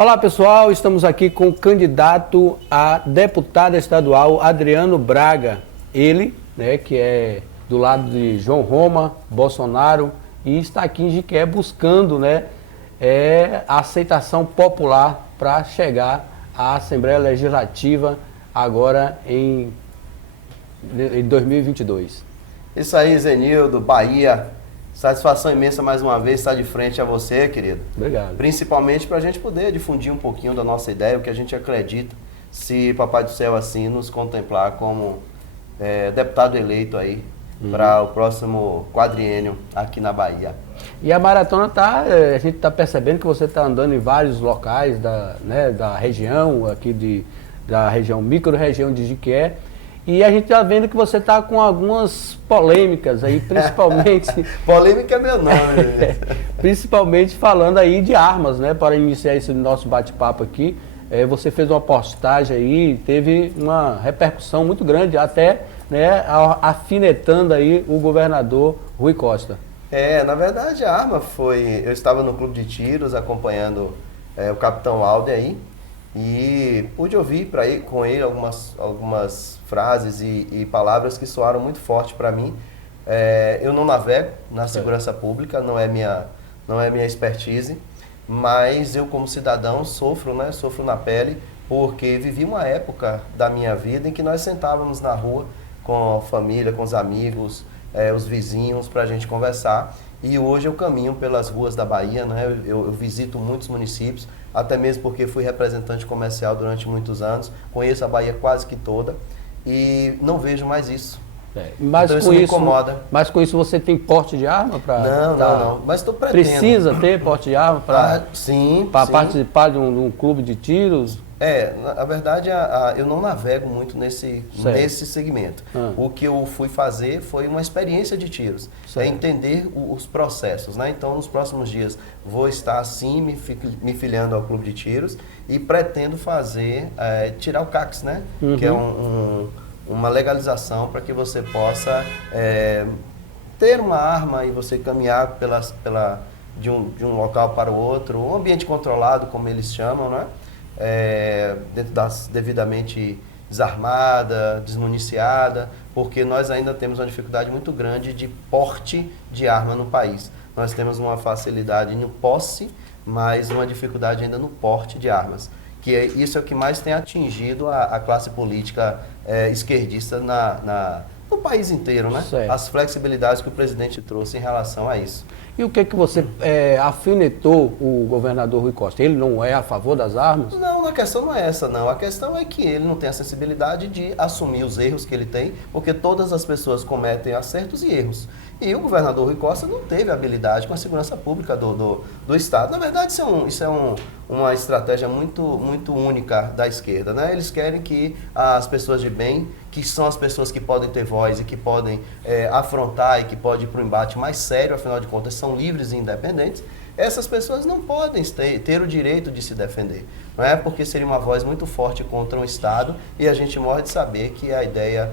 Olá pessoal, estamos aqui com o candidato a deputado estadual Adriano Braga. Ele, que é do lado de João Roma, Bolsonaro, e está aqui em Jiquié buscando, a aceitação popular para chegar à Assembleia Legislativa agora em 2022. Isso aí, Zenildo, Bahia. Satisfação imensa mais uma vez estar de frente a você, querido. Obrigado. Principalmente para a gente poder difundir um pouquinho da nossa ideia, o que a gente acredita, se Papai do Céu assim nos contemplar como deputado eleito aí para o próximo quadriênio aqui na Bahia. E a maratona a gente está percebendo que você está andando em vários locais da região, aqui da região, micro-região de Jiquié. E a gente está vendo que você está com algumas polêmicas aí, principalmente... Polêmica é meu nome. Principalmente falando aí de armas, para iniciar esse nosso bate-papo aqui. Você fez uma postagem aí, teve uma repercussão muito grande, até afinetando aí o governador Rui Costa. Na verdade a arma foi... Eu estava no clube de tiros acompanhando o capitão Alder aí, e pude ouvir com ele algumas frases e palavras que soaram muito forte para mim. Eu não navego na segurança pública, não é minha expertise, mas eu como cidadão sofro na pele, porque vivi uma época da minha vida em que nós sentávamos na rua com a família, com os amigos, os vizinhos, para a gente conversar. E hoje eu caminho pelas ruas da Bahia, eu visito muitos municípios, até mesmo porque fui representante comercial durante muitos anos, conheço a Bahia quase que toda e não vejo mais isso. Mas então isso me incomoda. Mas com isso você tem porte de arma para... Não, mas estou pretendendo. Precisa ter porte de arma para participar de um clube de tiros? Na verdade, eu não navego muito nesse segmento. O que eu fui fazer foi uma experiência de tiros, entender os processos. Então, nos próximos dias, vou estar, sim, me filiando ao clube de tiros e pretendo fazer, tirar o CACS, que é uma legalização para que você possa ter uma arma e você caminhar de um local para o outro, um ambiente controlado, como eles chamam, dentro devidamente desarmada, desmuniciada, porque nós ainda temos uma dificuldade muito grande de porte de arma no país. Nós temos uma facilidade no posse, mas uma dificuldade ainda no porte de armas. Isso é o que mais tem atingido a classe política esquerdista no país inteiro, As flexibilidades que o presidente trouxe em relação a isso. E o que você afinetou o governador Rui Costa? Ele não é a favor das armas? Não, a questão não é essa, não. A questão é que ele não tem a sensibilidade de assumir os erros que ele tem, porque todas as pessoas cometem acertos e erros. E o governador Rui Costa não teve habilidade com a segurança pública do Estado. Na verdade, isso é uma estratégia muito, muito única da esquerda, Eles querem que as pessoas de bem, que são as pessoas que podem ter voz e que podem afrontar e que podem ir para o embate mais sério, afinal de contas, são livres e independentes, essas pessoas não podem ter o direito de se defender. Porque seria uma voz muito forte contra o Estado e a gente morre de saber que a ideia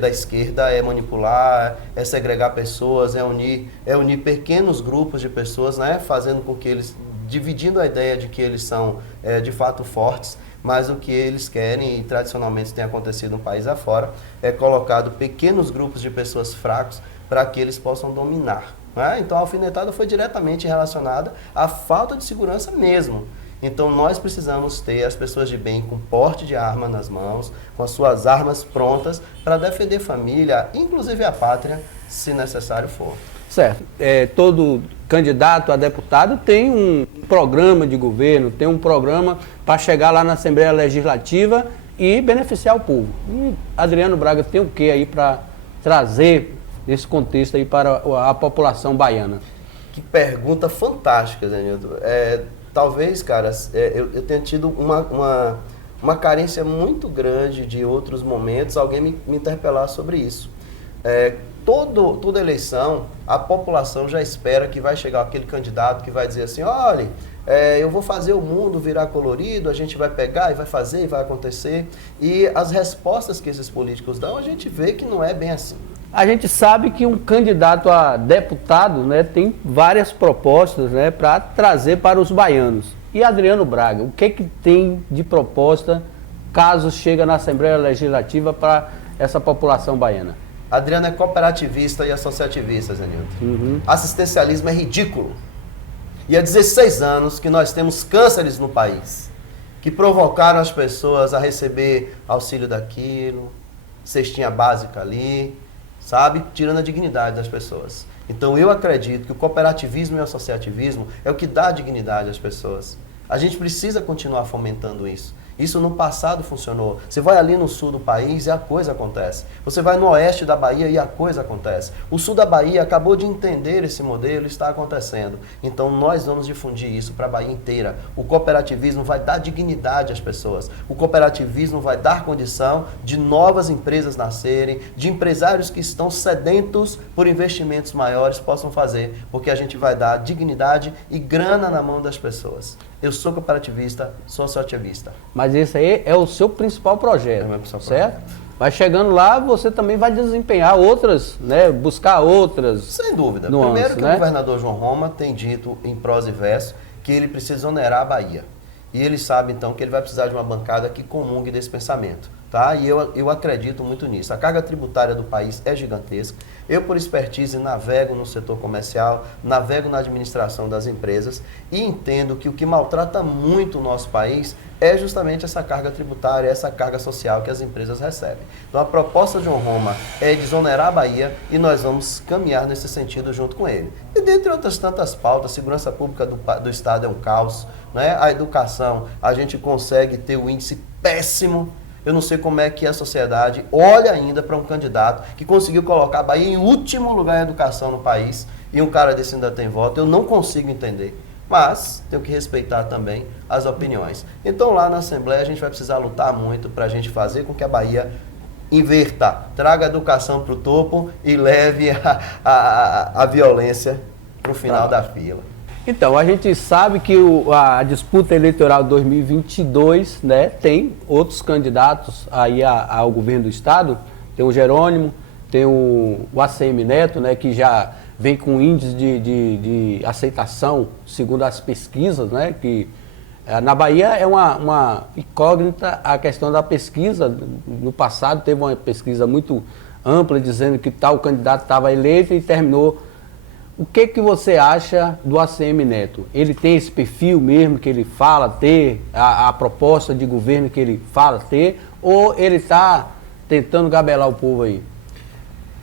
da esquerda é manipular, é segregar pessoas, é unir pequenos grupos de pessoas, fazendo com que eles, dividindo a ideia de que eles são de fato fortes, mas o que eles querem, e tradicionalmente tem acontecido no país afora, é colocado pequenos grupos de pessoas fracos para que eles possam dominar. Então a alfinetada foi diretamente relacionada à falta de segurança mesmo. Então nós precisamos ter as pessoas de bem com porte de arma nas mãos, com as suas armas prontas para defender família, inclusive a pátria, se necessário for. Certo. Todo candidato a deputado tem um programa de governo, tem um programa para chegar lá na Assembleia Legislativa e beneficiar o povo. E Adriano Braga tem o que aí para trazer esse contexto aí para a população baiana? Que pergunta fantástica, Zenildo. Talvez, cara, eu tenha tido uma carência muito grande de outros momentos, alguém me interpelar sobre isso. Toda eleição, a população já espera que vai chegar aquele candidato que vai dizer assim, olha, eu vou fazer o mundo virar colorido, a gente vai pegar e vai fazer e vai acontecer. E as respostas que esses políticos dão, a gente vê que não é bem assim. A gente sabe que um candidato a deputado, tem várias propostas, para trazer para os baianos. E Adriano Braga, o que tem de proposta caso chegue na Assembleia Legislativa para essa população baiana? Adriano é cooperativista e associativista, Zenilton. Assistencialismo é ridículo. E há 16 anos que nós temos cânceres no país, que provocaram as pessoas a receber auxílio daquilo, cestinha básica ali, sabe? Tirando a dignidade das pessoas. Então eu acredito que o cooperativismo e o associativismo é o que dá dignidade às pessoas. A gente precisa continuar fomentando isso. Isso no passado funcionou. Você vai ali no sul do país e a coisa acontece. Você vai no oeste da Bahia e a coisa acontece. O sul da Bahia acabou de entender esse modelo e está acontecendo. Então nós vamos difundir isso para a Bahia inteira. O cooperativismo vai dar dignidade às pessoas. O cooperativismo vai dar condição de novas empresas nascerem, de empresários que estão sedentos por investimentos maiores possam fazer, porque a gente vai dar dignidade e grana na mão das pessoas. Eu sou cooperativista, sou associativista. Mas esse aí é o seu principal projeto, certo? Mas chegando lá, você também vai desempenhar outras, né? Buscar outras. Sem dúvida. Nuances, Primeiro que né? o governador João Roma tem dito em prosa e verso que ele precisa onerar a Bahia. E ele sabe, então, que ele vai precisar de uma bancada que comungue desse pensamento. Tá? E eu acredito muito nisso. A carga tributária do país é gigantesca. Eu, por expertise, navego no setor comercial, navego na administração das empresas e entendo que o que maltrata muito o nosso país é justamente essa carga tributária, essa carga social que as empresas recebem. Então, a proposta de João Roma é desonerar a Bahia e nós vamos caminhar nesse sentido junto com ele. E dentre outras tantas pautas, a segurança pública do Estado é um caos, né? A educação, a gente consegue ter o índice péssimo. Eu não sei como é que a sociedade olha ainda para um candidato que conseguiu colocar a Bahia em último lugar em educação no país e um cara desse ainda tem voto. Eu não consigo entender, mas tenho que respeitar também as opiniões. Então lá na Assembleia a gente vai precisar lutar muito para a gente fazer com que a Bahia inverta, traga a educação para o topo e leve a violência para o final da fila. Então, a gente sabe que a disputa eleitoral 2022, né, tem outros candidatos aí ao governo do estado. Tem o Jerônimo, tem o ACM Neto, né, que já vem com índice de aceitação, segundo as pesquisas, né, que na Bahia é uma incógnita a questão da pesquisa. No passado teve uma pesquisa muito ampla dizendo que tal candidato estava eleito e terminou. O que você acha do ACM Neto? Ele tem esse perfil mesmo que ele fala ter, a proposta de governo que ele fala ter, ou ele está tentando gabelar o povo aí?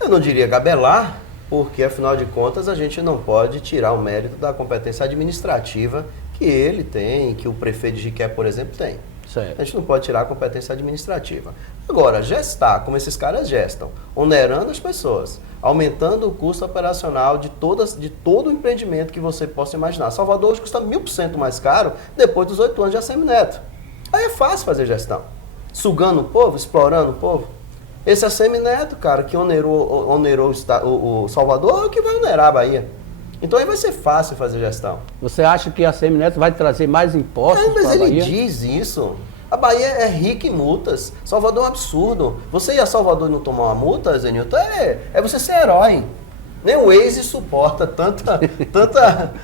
Eu não diria gabelar, porque afinal de contas a gente não pode tirar o mérito da competência administrativa que ele tem, que o prefeito de Jiqué, por exemplo, tem. Certo. A gente não pode tirar a competência administrativa. Agora, gestar, como esses caras gestam, onerando as pessoas, aumentando o custo operacional de todo o empreendimento que você possa imaginar. Salvador hoje custa 1000% mais caro depois dos 8 anos de ACM Neto. Aí é fácil fazer gestão. Sugando o povo, explorando o povo. Esse ACM Neto, cara, que onerou o Salvador, é o que vai onerar a Bahia. Então aí vai ser fácil fazer gestão. Você acha que a ACM Neto vai trazer mais impostos para a Bahia? Mas ele diz isso. A Bahia é rica em multas. Salvador é um absurdo. Você ir a Salvador e não tomar uma multa, Zenilton, é você ser herói. Nem o Waze suporta tanta,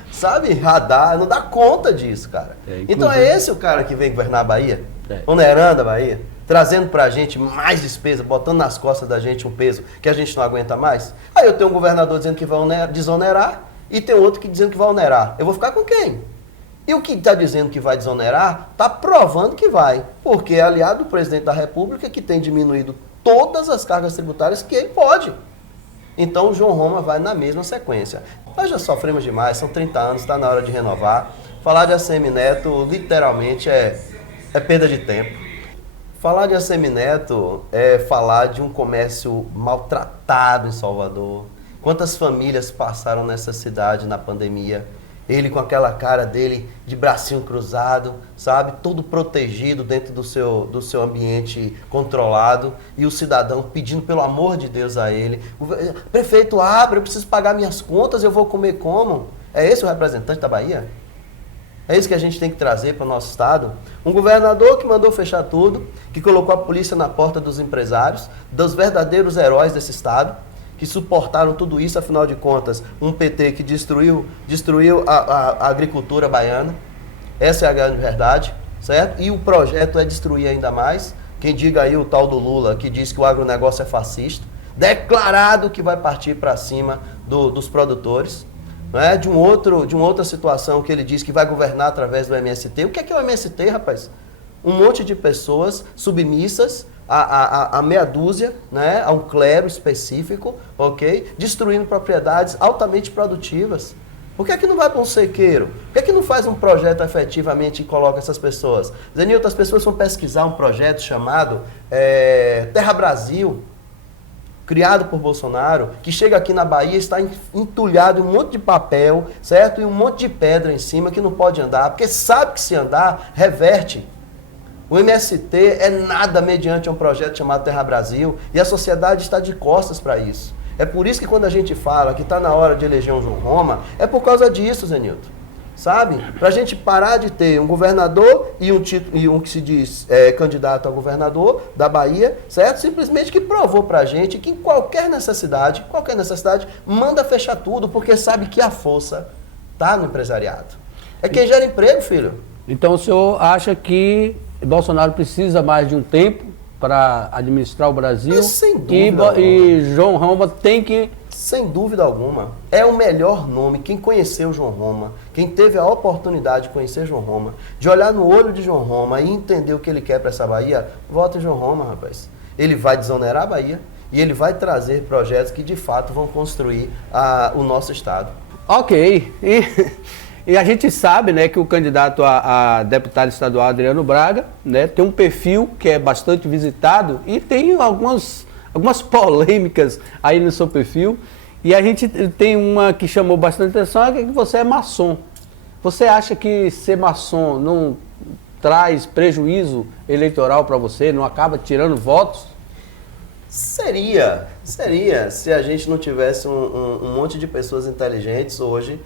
sabe, radar, não dá conta disso, cara. Então é esse o cara que vem governar a Bahia? Onerando a Bahia? Trazendo pra gente mais despesa, botando nas costas da gente um peso que a gente não aguenta mais? Aí eu tenho um governador dizendo que vai desonerar e tem outro que dizendo que vai onerar. Eu vou ficar com quem? E o que está dizendo que vai desonerar, está provando que vai, porque é aliado do presidente da República que tem diminuído todas as cargas tributárias que ele pode. Então o João Roma vai na mesma sequência. Nós já sofremos demais, são 30 anos, está na hora de renovar. Falar de ACM Neto literalmente é perda de tempo. Falar de ACM Neto é falar de um comércio maltratado em Salvador. Quantas famílias passaram nessa cidade na pandemia? Ele com aquela cara dele de bracinho cruzado, sabe? Todo protegido dentro do seu ambiente controlado. E o cidadão pedindo pelo amor de Deus a ele. Prefeito, abre, eu preciso pagar minhas contas, eu vou comer como? É esse o representante da Bahia? É isso que a gente tem que trazer para o nosso estado? Um governador que mandou fechar tudo, que colocou a polícia na porta dos empresários, dos verdadeiros heróis desse estado, que suportaram tudo isso, afinal de contas, um PT que destruiu a agricultura baiana, Essa é a grande verdade, certo? E o projeto é destruir ainda mais. Quem diga aí o tal do Lula, que diz que o agronegócio é fascista, declarado que vai partir para cima dos produtores. Não é? De uma outra situação que ele diz que vai governar através do MST. O que é o MST, rapaz? Um monte de pessoas submissas a meia dúzia, né? A um clero específico, ok? Destruindo propriedades altamente produtivas. Por que é que não vai para um sequeiro? Por que é que não faz um projeto efetivamente e coloca essas pessoas? Zenilton, as pessoas vão pesquisar um projeto chamado Terra Brasil, criado por Bolsonaro, que chega aqui na Bahia, está entulhado em um monte de papel, certo? E um monte de pedra em cima que não pode andar, porque sabe que se andar, reverte. O MST é nada mediante um projeto chamado Terra Brasil, e a sociedade está de costas para isso. É por isso que quando a gente fala que está na hora de eleger um João Roma, é por causa disso, Zenilton. Sabe? Para a gente parar de ter um governador e um que se diz candidato a governador da Bahia, certo? Simplesmente que provou para a gente que em qualquer necessidade, manda fechar tudo, porque sabe que a força está no empresariado. É quem gera emprego, filho. Então o senhor acha que Bolsonaro precisa mais de um tempo para administrar o Brasil? Mas, sem dúvida e João Roma tem que... Sem dúvida alguma. É o melhor nome. Quem conheceu João Roma, quem teve a oportunidade de conhecer João Roma, de olhar no olho de João Roma e entender o que ele quer para essa Bahia, vota em João Roma, rapaz. Ele vai desonerar a Bahia e ele vai trazer projetos que de fato vão construir o nosso estado. Ok. E a gente sabe, né, que o candidato a deputado estadual, Adriano Braga, né, tem um perfil que é bastante visitado e tem algumas polêmicas aí no seu perfil. E a gente tem uma que chamou bastante atenção, é que você é maçom. Você acha que ser maçom não traz prejuízo eleitoral para você, não acaba tirando votos? Seria, se a gente não tivesse um monte de pessoas inteligentes hoje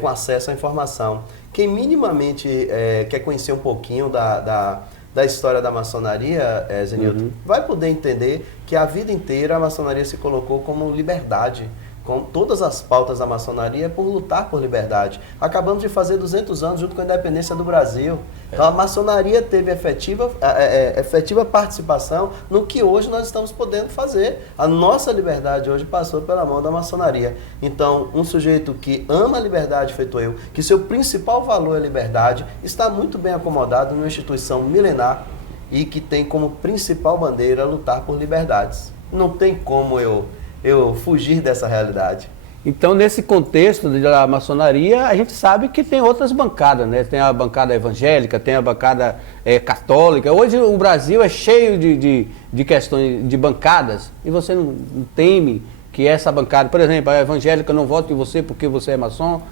com acesso à informação. Quem minimamente quer conhecer um pouquinho da história da maçonaria, Zenilton, vai poder entender que a vida inteira a maçonaria se colocou como liberdade. Com todas as pautas da maçonaria por lutar por liberdade. Acabamos de fazer 200 anos junto com a independência do Brasil. Então a maçonaria teve efetiva participação no que hoje nós estamos podendo fazer. A nossa liberdade hoje passou pela mão da maçonaria. Então, um sujeito que ama a liberdade, feito eu, que seu principal valor é a liberdade, está muito bem acomodado numa instituição milenar e que tem como principal bandeira lutar por liberdades. Não tem como eu fugir dessa realidade. Então, nesse contexto da maçonaria, a gente sabe que tem outras bancadas, né? Tem a bancada evangélica, tem a bancada católica. Hoje o Brasil é cheio de questões de bancadas e você não teme que essa bancada, por exemplo, a evangélica não vote em você porque você é maçom?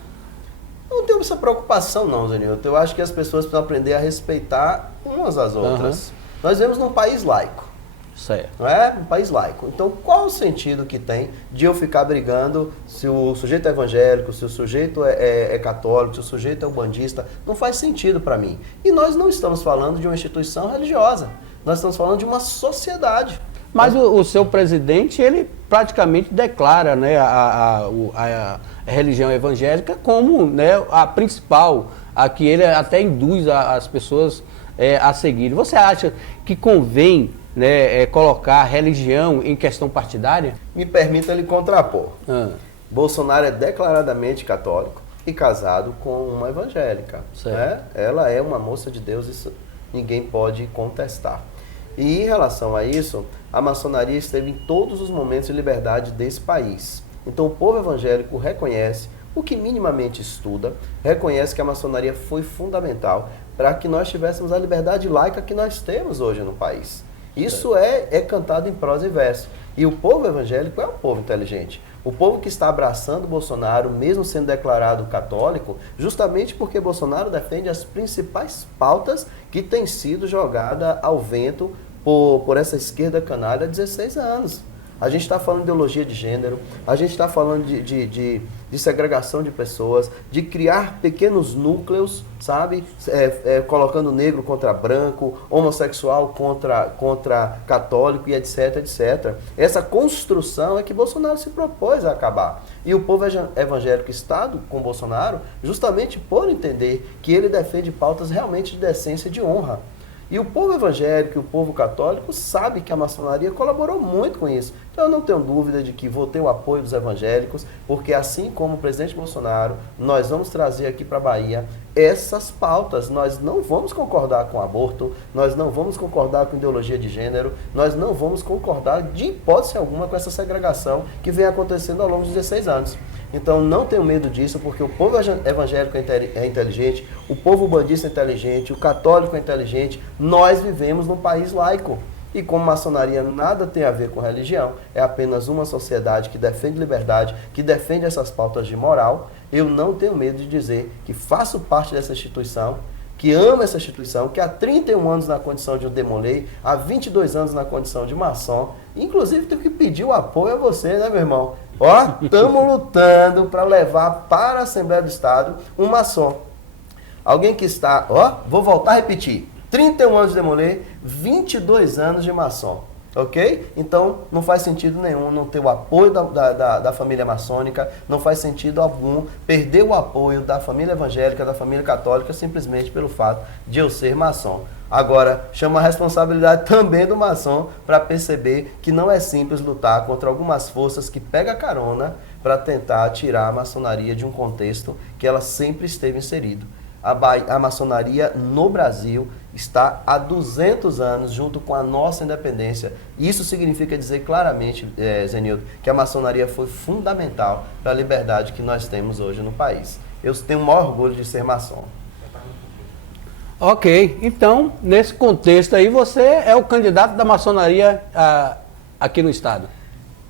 Não tenho essa preocupação não, Zenilton. Eu acho que as pessoas precisam aprender a respeitar umas às outras. Nós vivemos num país laico. Certo. Não é? Um país laico. Então, qual o sentido que tem de eu ficar brigando se o sujeito é evangélico, se o sujeito é católico, se o sujeito é bandista? Não faz sentido para mim. E nós não estamos falando de uma instituição religiosa. Nós estamos falando de uma sociedade. Mas o seu presidente, ele praticamente declara, né, a religião evangélica como, né, a principal, a que ele até induz as pessoas a seguir. Você acha que convém, né, colocar a religião em questão partidária? Me permita lhe contrapor. Bolsonaro é declaradamente católico e casado com uma evangélica. Né? Ela é uma moça de Deus, isso ninguém pode contestar. E em relação a isso, a maçonaria esteve em todos os momentos de liberdade desse país. Então o povo evangélico reconhece, o que minimamente estuda, reconhece que a maçonaria foi fundamental para que nós tivéssemos a liberdade laica que nós temos hoje no país. Isso é cantado em prosa e verso. E o povo evangélico é um povo inteligente. O povo que está abraçando Bolsonaro, mesmo sendo declarado católico, justamente porque Bolsonaro defende as principais pautas que têm sido jogadas ao vento por essa esquerda canalha há 16 anos. a gente está falando de ideologia de gênero, a gente está falando de segregação de pessoas, de criar pequenos núcleos, sabe? Colocando negro contra branco, homossexual contra católico e etc, etc. Essa construção é que Bolsonaro se propôs a acabar. E o povo evangélico está com Bolsonaro justamente por entender que ele defende pautas realmente de decência e de honra. E o povo evangélico e o povo católico sabe que a maçonaria colaborou muito com isso. Então eu não tenho dúvida de que vou ter o apoio dos evangélicos, porque assim como o presidente Bolsonaro, nós vamos trazer aqui para a Bahia essas pautas. Nós não vamos concordar com aborto, nós não vamos concordar com ideologia de gênero, nós não vamos concordar de hipótese alguma com essa segregação que vem acontecendo ao longo dos 16 anos. Então não tenho medo disso, porque o povo evangélico é inteligente, o povo bandista é inteligente, o católico é inteligente. Nós vivemos num país laico. E como maçonaria nada tem a ver com religião, é apenas uma sociedade que defende liberdade, que defende essas pautas de moral, eu não tenho medo de dizer que faço parte dessa instituição, que amo essa instituição, que há 31 anos na condição de um demolei, há 22 anos na condição de maçom, inclusive tenho que pedir o apoio a você, né, meu irmão? Ó, estamos lutando para levar para a Assembleia do Estado um maçom. Alguém que está, ó, vou voltar a repetir, 31 anos de demolei, 22 anos de maçom. Ok? Então, não faz sentido nenhum não ter o apoio da família maçônica, não faz sentido algum perder o apoio da família evangélica, da família católica, simplesmente pelo fato de eu ser maçom. Agora, chama a responsabilidade também do maçom para perceber que não é simples lutar contra algumas forças que pegam carona para tentar tirar a maçonaria de um contexto que ela sempre esteve inserido. A maçonaria no Brasil está há 200 anos junto com a nossa independência. Isso significa dizer claramente, Zenildo, que a maçonaria foi fundamental para a liberdade que nós temos hoje no país. Eu tenho o maior orgulho de ser maçom. Ok, então, nesse contexto aí, você é o candidato da maçonaria aqui no estado?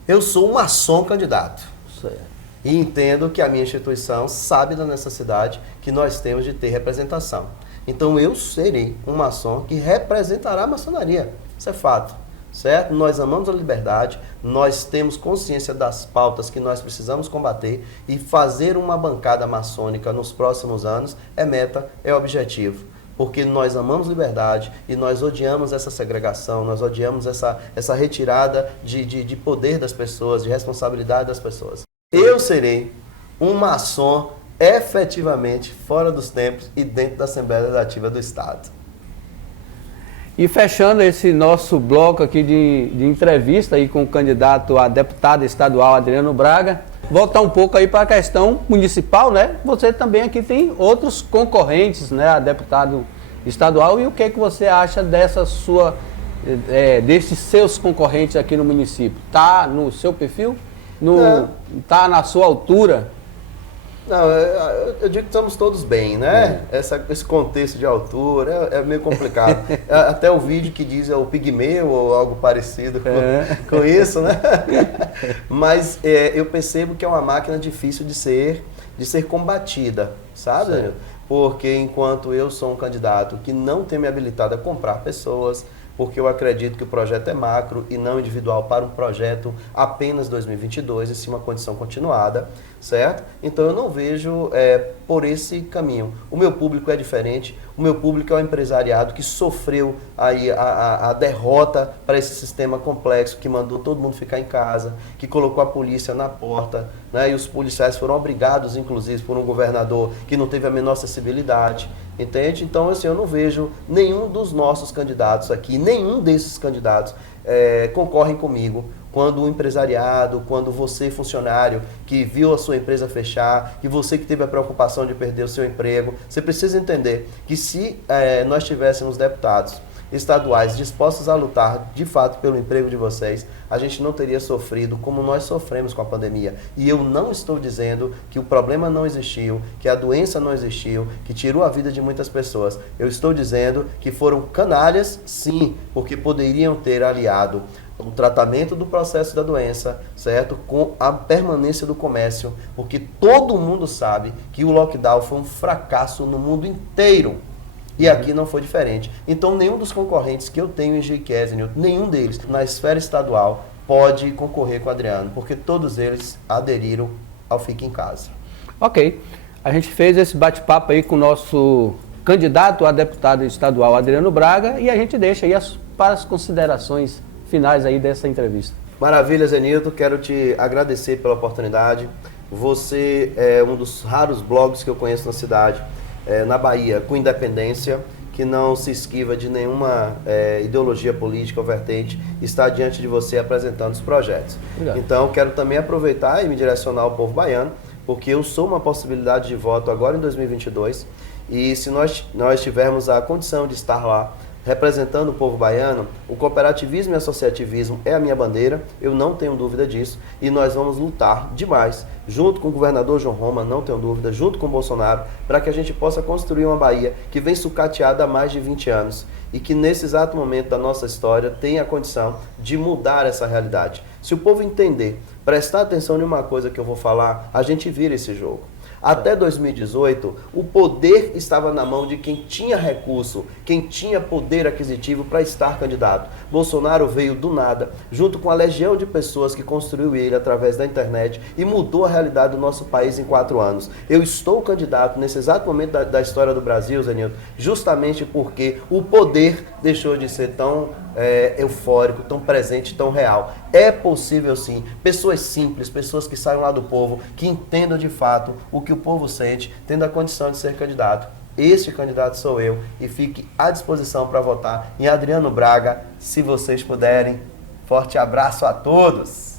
Eu sou um maçom candidato. Certo. E entendo que a minha instituição sabe da necessidade que nós temos de ter representação. Então eu serei um maçom que representará a maçonaria. Isso é fato, certo? Nós amamos a liberdade, nós temos consciência das pautas que nós precisamos combater e fazer uma bancada maçônica nos próximos anos é meta, é objetivo. Porque nós amamos liberdade e nós odiamos essa segregação, nós odiamos essa retirada de poder das pessoas, de responsabilidade das pessoas. Eu serei um maçom efetivamente fora dos tempos e dentro da Assembleia Legislativa do Estado. E fechando esse nosso bloco aqui de entrevista aí com o candidato a deputado estadual Adriano Braga, voltar um pouco aí para a questão municipal, né? Você também aqui tem outros concorrentes, né, a deputado estadual, e o que você acha dessa sua, desses seus concorrentes aqui no município? Tá no seu perfil? Tá na sua altura? Não, eu digo que estamos todos bem, né? Esse contexto de altura é meio complicado. Até o vídeo que diz é o pigmeu ou algo parecido com isso, né? Mas eu percebo que é uma máquina difícil de ser combatida, sabe, Daniel? Porque enquanto eu sou um candidato que não tem me habilitado a comprar pessoas, porque eu acredito que o projeto é macro e não individual para um projeto apenas 2022, e sim uma condição continuada, certo? Então eu não vejo por esse caminho. O meu público é diferente, o meu público é o empresariado que sofreu aí a derrota para esse sistema complexo que mandou todo mundo ficar em casa, que colocou a polícia na porta, né? E os policiais foram obrigados, inclusive, por um governador que não teve a menor acessibilidade. Entende? Então, assim, eu não vejo nenhum dos nossos candidatos aqui, nenhum desses candidatos concorrem comigo. Quando o empresariado, quando você, funcionário, que viu a sua empresa fechar, e você que teve a preocupação de perder o seu emprego, você precisa entender que se nós tivéssemos deputados estaduais dispostos a lutar de fato pelo emprego de vocês, a gente não teria sofrido como nós sofremos com a pandemia. E eu não estou dizendo que o problema não existiu, que a doença não existiu, que tirou a vida de muitas pessoas. Eu estou dizendo que foram canalhas, sim, porque poderiam ter aliado o tratamento do processo da doença, certo? Com a permanência do comércio, porque todo mundo sabe que o lockdown foi um fracasso no mundo inteiro. E aqui não foi diferente. Então, nenhum dos concorrentes que eu tenho em Juiz de Fora, nenhum deles, na esfera estadual, pode concorrer com o Adriano, porque todos eles aderiram ao Fique em Casa. Ok. A gente fez esse bate-papo aí com o nosso candidato a deputado estadual, Adriano Braga, e a gente deixa aí para as considerações finais aí dessa entrevista. Maravilha, Zenilton. Quero te agradecer pela oportunidade. Você é um dos raros blogs que eu conheço na cidade, na Bahia, com independência, que não se esquiva de nenhuma ideologia política ou vertente, está diante de você apresentando os projetos. Obrigado. Então, quero também aproveitar e me direcionar ao povo baiano, porque eu sou uma possibilidade de voto agora em 2022, e se nós tivermos a condição de estar lá representando o povo baiano, o cooperativismo e associativismo é a minha bandeira, eu não tenho dúvida disso, e nós vamos lutar demais, junto com o governador João Roma, não tenho dúvida, junto com o Bolsonaro, para que a gente possa construir uma Bahia que vem sucateada há mais de 20 anos e que nesse exato momento da nossa história tem a condição de mudar essa realidade. Se o povo entender, prestar atenção em uma coisa que eu vou falar, a gente vira esse jogo. Até 2018, o poder estava na mão de quem tinha recurso, quem tinha poder aquisitivo para estar candidato. Bolsonaro veio do nada, junto com a legião de pessoas que construiu ele através da internet e mudou a realidade do nosso país em 4 anos. Eu estou candidato nesse exato momento da história do Brasil, Zenilton, justamente porque o poder deixou de ser tão eufórico, tão presente, tão real. É possível sim, pessoas simples, pessoas que saiam lá do povo, que entendam de fato o que o povo sente, tendo a condição de ser candidato. Este candidato sou eu e fique à disposição para votar em Adriano Braga, se vocês puderem. Forte abraço a todos!